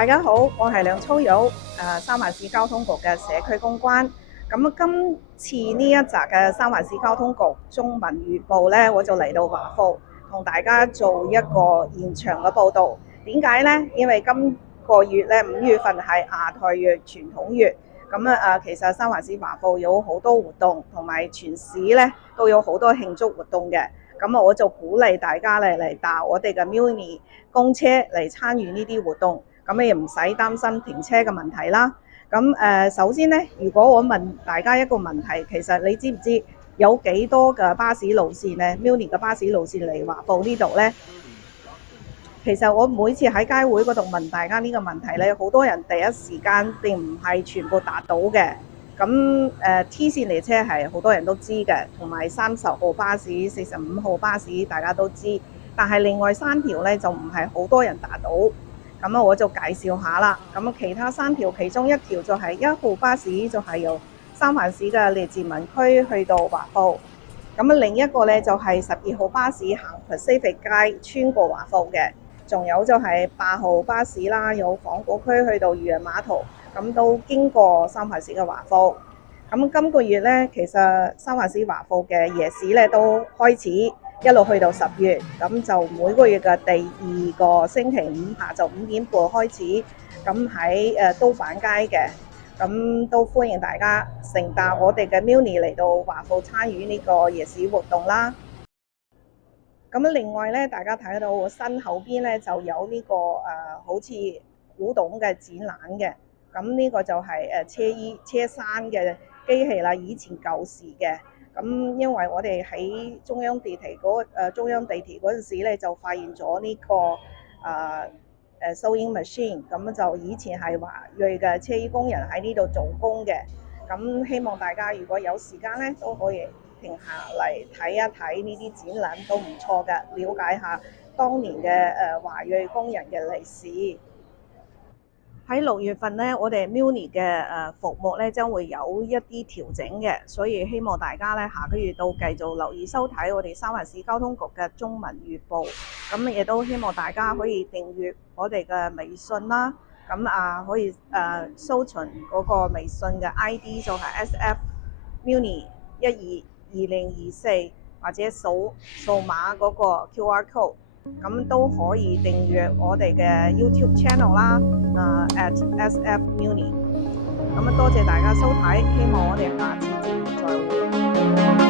大家好，我係梁粗玉，三藩市交通局嘅社區公關。咁今次呢一集嘅三藩市交通局中文預報呢，我就嚟到華埠同大家做一個現場嘅報導。點解呢？因為今個月呢，5月份係亞太月傳統月，其實三藩市華埠有好多活動，同埋全市呢都有好多慶祝活動嘅。咁我就鼓勵大家嚟搭我哋嘅 Muni 公車嚟參與呢啲活動。咁你唔使擔心停車嘅問題啦。首先呢，如果我問大家一個問題，其實你知唔知有幾多嘅巴士路線呢 Muni 嘅巴士路線嚟華埠呢度呢？其實我每次喺街會嗰度問大家呢個問題呢，好多人第一時間並唔係全部答到嘅。T 線列車係好多人都知嘅，同埋30號巴士、45號巴士大家都知，但係另外3條呢，就唔係好多人答到。我就介紹下啦。其他3條，其中1條就係1號巴士，就係由三藩市嘅列治文區去到華埠。另一個呢，就係12號巴士行 Pacific 街穿過華埠嘅。仲有就係8號巴士啦，由紡谷區去到漁人碼頭，都經過三藩市嘅華埠。今個月呢，其實三藩市華埠嘅夜市呢都開始，一路去到10月，就每個月嘅第2個星期五下晝5點半開始，喺都板街嘅，都歡迎大家乘搭我哋嘅 Muni 嚟到華埠參與呢個夜市活動啦。另外咧，大家睇到我身後邊咧就有呢個好似古董嘅展覽嘅，呢個就係車山嘅機器啦，以前舊時嘅。因為我哋喺中央地鐵嗰陣時咧，就發現咗呢個sewing machine，就以前係華裔嘅車衣工人喺呢度做工嘅。希望大家如果有時間咧，都可以停下嚟睇一睇呢啲展覽，都唔錯嘅，了解下當年嘅華裔工人嘅歷史。喺6月份呢，我哋 Muni 嘅服務咧將會有一啲調整嘅，所以希望大家咧下個月都繼續留意收睇我哋三藩市交通局嘅中文預報。亦都希望大家可以訂閱我哋嘅微信啦。可以搜尋嗰個微信嘅 ID 就係 SF Muni 122024，或者掃碼嗰個 QR code。都可以訂閱我哋嘅 YouTube channel 啦，at SF Muni。多謝大家收睇，希望我哋下次節目再會。